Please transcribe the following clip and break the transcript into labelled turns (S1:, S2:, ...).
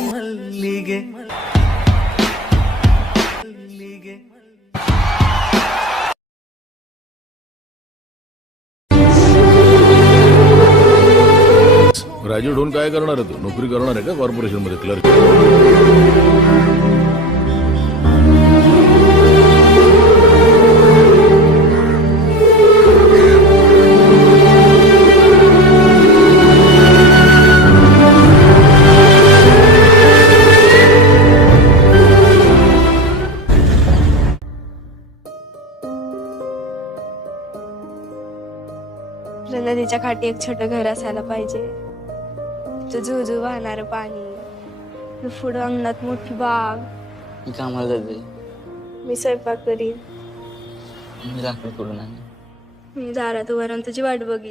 S1: ಮಲ್ಲಿಗೆ ಮಲ್ಲಿಗೆ ग्रॅज्युएट होऊन काय करणार आहे तू? नोकरी करणार आहे का कॉर्पोरेशनमध्ये? क्लर्क
S2: आपल्या नदीच्या काठी एक छोटं घर असायला पाहिजे. तिथं झुझू वाहणार पाणी पुढं अंगणात मोठी बाग.
S3: मी कामाला जाते.
S2: मी स्वयंपाक करीन.
S3: मी राखण करून आणेन.
S2: मी दारात उभारून तुझी वाट बघीन.